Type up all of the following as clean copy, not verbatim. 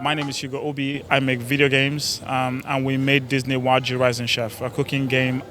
My name is Hugo Obi. I make video games, and we made Disney Iwaju Rising Chef, a cooking game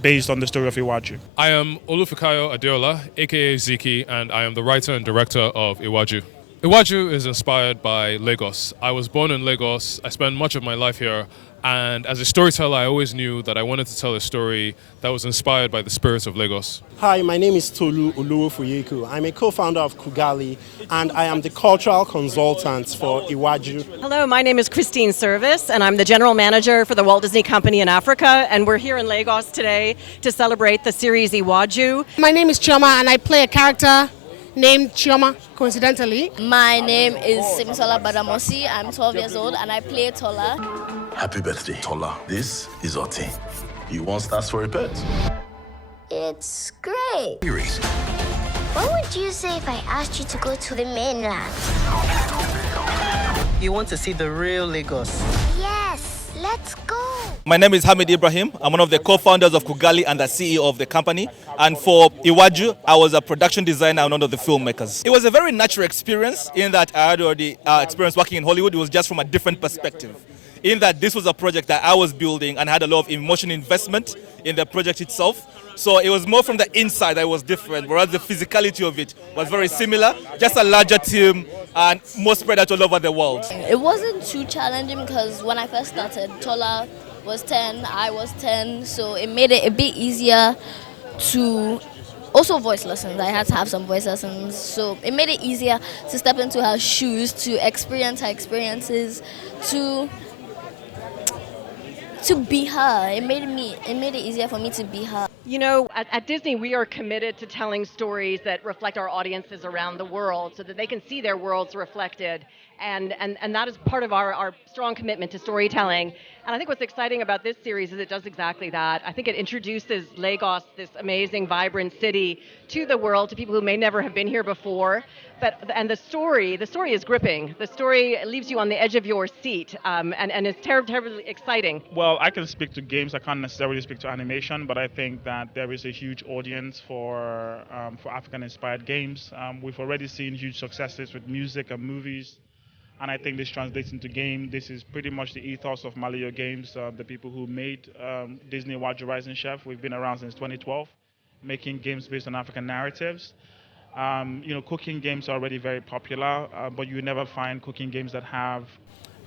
based on the story of Iwaju. I am Olufikayo Adeola, aka Ziki, and I am the writer and director of Iwaju. Iwaju is inspired by Lagos. I was born in Lagos. I spent much of my life here. And as a storyteller, I always knew that I wanted to tell a story that was inspired by the spirits of Lagos. Hi, my name is Tolu Oluwofuyeku. I'm a co-founder of Kugali, and I am the cultural consultant for Iwaju. Hello, my name is Christine Service, and I'm the general manager for the Walt Disney Company in Africa, and we're here in Lagos today to celebrate the series Iwaju. My name is Chioma, and I play a character named Chioma, coincidentally. My name is Simisola Badamosi. I'm 12 years old, and I play Tola. Happy birthday, Tola. This is Oti. You want stars for a pet? It's great. Series. What would you say if I asked you to go to the mainland? You want to see the real Lagos? Yes, let's go. My name is Hamid Ibrahim. I'm one of the co-founders of Kugali and the CEO of the company. And for Iwaju, I was a production designer and one of the filmmakers. It was a very natural experience in that I had already experienced working in Hollywood. It was just from a different perspective. In that this was a project that I was building and had a lot of emotional investment in the project itself. So it was more from the inside that it was different, whereas the physicality of it was very similar, just a larger team and more spread out all over the world. It wasn't too challenging because when I first started, Tola was 10, I was 10, so it made it a bit easier to... Also voice lessons, I had to have some voice lessons, so it made it easier to step into her shoes, to experience her experiences, to be her. It made it easier for me to be her. You know, at Disney, we are committed to telling stories that reflect our audiences around the world so that they can see their worlds reflected. And that is part of our strong commitment to storytelling. And I think what's exciting about this series is it does exactly that. I think it introduces Lagos, this amazing, vibrant city, to the world, to people who may never have been here before. And the story is gripping. The story leaves you on the edge of your seat, and it's terribly exciting. Well, I can speak to games. I can't necessarily speak to animation, but I think that there is a huge audience for African-inspired games. We've already seen huge successes with music and movies. And I think this translates into game. This is pretty much the ethos of Malio Games, the people who made Disney Iwaju Rising Chef. We've been around since 2012, making games based on African narratives. Cooking games are already very popular, but you never find cooking games that have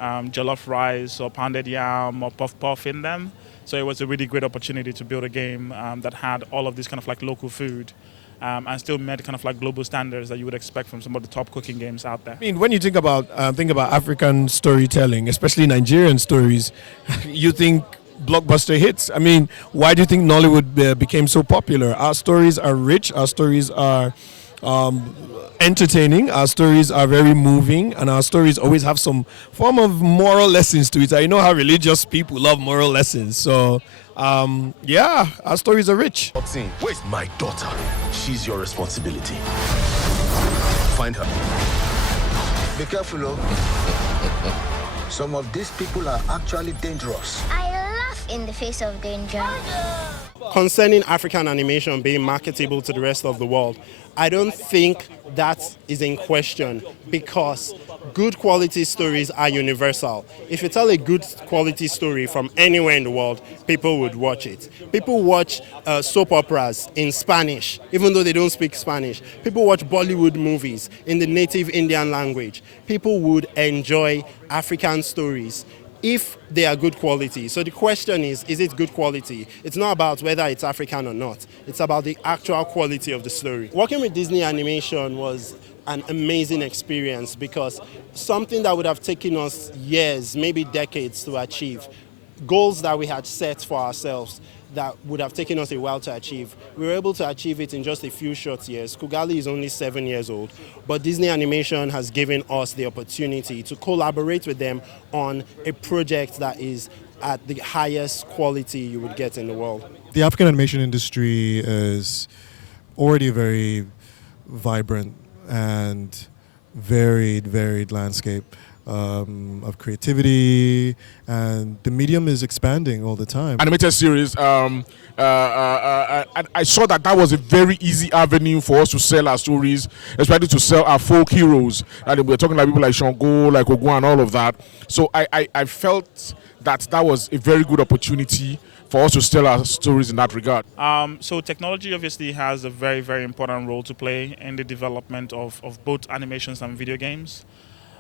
jollof rice or pounded yam or puff puff in them. So it was a really great opportunity to build a game that had all of this kind of like local food. And still met kind of like global standards that you would expect from some of the top cooking games out there. I mean, when you think about African storytelling, especially Nigerian stories, you think blockbuster hits. I mean, why do you think Nollywood became so popular? Our stories are rich. Our stories are entertaining. Our stories are very moving, and our stories always have some form of moral lessons to it. I know how religious people love moral lessons, so. Our stories are rich. Where's my daughter? She's your responsibility. Find her. Be careful, oh. Some of these people are actually dangerous. I laugh in the face of danger. Concerning African animation being marketable to the rest of the world, I don't think that is in question because good quality stories are universal. If you tell a good quality story from anywhere in the world, people would watch it. People watch soap operas in Spanish, even though they don't speak Spanish. People watch Bollywood movies in the native Indian language. People would enjoy African stories if they are good quality. So the question is it good quality? It's not about whether it's African or not. It's about the actual quality of the story. Working with Disney Animation was an amazing experience because something that would have taken us years, maybe decades to achieve, goals that we had set for ourselves that would have taken us a while to achieve. We were able to achieve it in just a few short years. Kugali is only 7 years old, but Disney Animation has given us the opportunity to collaborate with them on a project that is at the highest quality you would get in the world. The African animation industry is already a very vibrant and varied landscape of creativity, and the medium is expanding all the time. Animated series, And I saw that was a very easy avenue for us to sell our stories, especially to sell our folk heroes. And we're talking like people like Shango, like Ogwa, and all of that. So I felt that was a very good opportunity for us to tell our stories in that regard. So technology obviously has a very, very important role to play in the development of both animations and video games.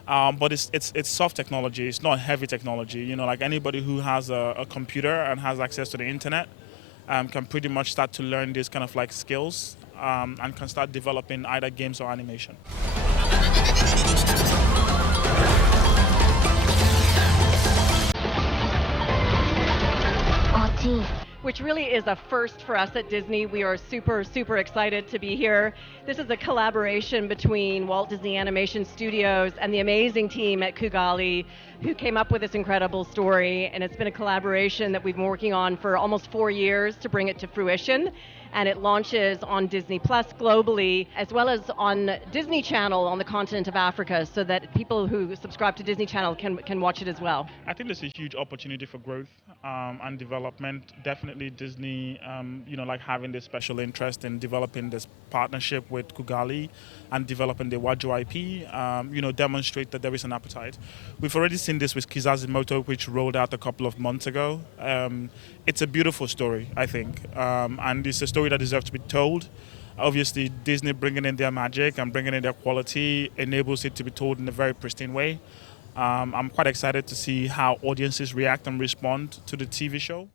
But it's soft technology. It's not heavy technology. You know, like anybody who has a computer and has access to the internet can pretty much start to learn these kind of like skills and can start developing either games or animation. Which really is a first for us at Disney. We are super, super excited to be here. This is a collaboration between Walt Disney Animation Studios and the amazing team at Kugali who came up with this incredible story. And it's been a collaboration that we've been working on for almost 4 years to bring it to fruition. And it launches on Disney Plus globally, as well as on Disney Channel on the continent of Africa, so that people who subscribe to Disney Channel can watch it as well. I think there's a huge opportunity for growth and development. Definitely Disney, like having this special interest in developing this partnership with Kugali and developing the Iwaju IP, demonstrate that there is an appetite. We've already seen this with Kizazimoto, which rolled out a couple of months ago. It's a beautiful story, I think, and it's a story that deserves to be told. Obviously, Disney bringing in their magic and bringing in their quality enables it to be told in a very pristine way. I'm quite excited to see how audiences react and respond to the TV show.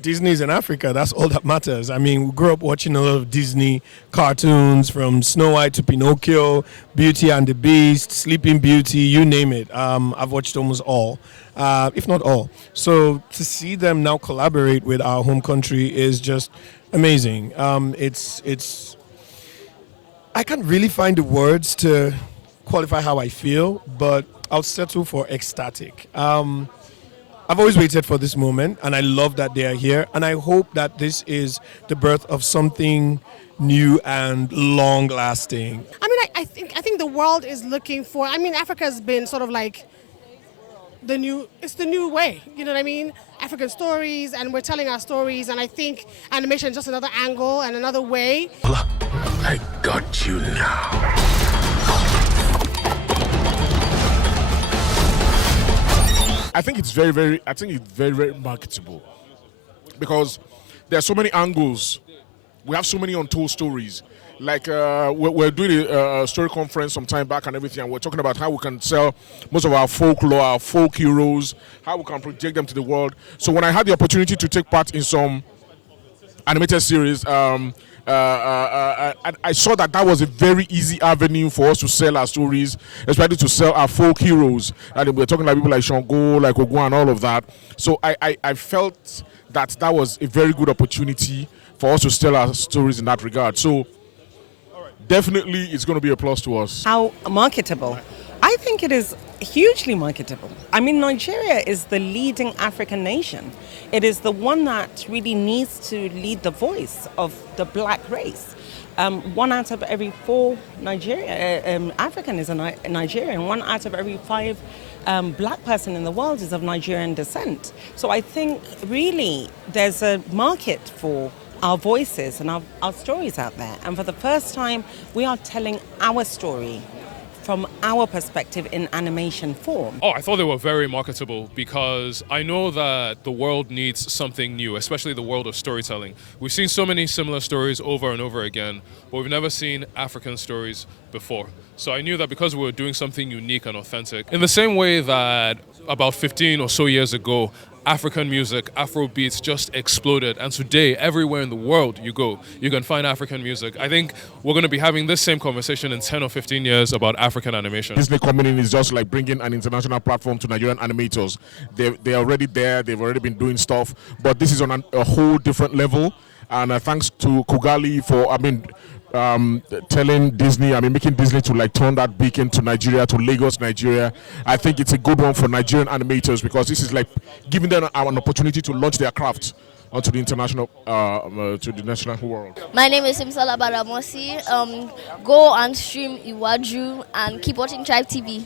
Disney's in Africa. That's all that matters. I mean, we grew up watching a lot of Disney cartoons, from Snow White to Pinocchio, Beauty and the Beast, Sleeping Beauty, you name it. I've watched almost all, if not all. So to see them now collaborate with our home country is just amazing. It's I can't really find the words to qualify how I feel, but I'll settle for ecstatic. I've always waited for this moment, and I love that they are here, and I hope that this is the birth of something new and long-lasting. I mean, I think the world is looking for. I mean, Africa has been sort of like the new way. You know what I mean? African stories, and we're telling our stories, and I think animation is just another angle and another way. I got you now. I think it's very, very marketable, because there are so many angles. We have so many untold stories. Like we're doing a story conference some time back and everything, and we're talking about how we can sell most of our folklore, our folk heroes, how we can project them to the world. So when I had the opportunity to take part in some animated series, I saw that was a very easy avenue for us to sell our stories, especially to sell our folk heroes. And we're talking like people like Shango, like Ogwa, and all of that. So I felt that was a very good opportunity for us to tell our stories in that regard. So definitely it's going to be a plus to us. How marketable? I think it is hugely marketable. I mean, Nigeria is the leading African nation. It is the one that really needs to lead the voice of the black race. 1 out of every 4 African is a Nigerian. 1 out of every 5 black person in the world is of Nigerian descent. So I think really there's a market for our voices and our stories out there. And for the first time, we are telling our story from our perspective in animation form. I thought they were very marketable, because I know that the world needs something new, especially the world of storytelling. We've seen so many similar stories over and over again, but we've never seen African stories before. So I knew that because we were doing something unique and authentic, in the same way that about 15 or so years ago, African music, Afro beats just exploded, and today everywhere in the world you go, you can find African music. I think we're going to be having this same conversation in 10 or 15 years about African animation. Disney coming in is just like bringing an international platform to Nigerian animators. They're already there, they've already been doing stuff, but this is on a whole different level. And thanks to Kugali for, telling Disney, making Disney to like turn that beacon to Nigeria, to Lagos, Nigeria. I think it's a good one for Nigerian animators, because this is like giving them an opportunity to launch their craft onto the international, to the national world. My name is Simsala Baramosi. Go and stream Iwaju and keep watching Tribe TV.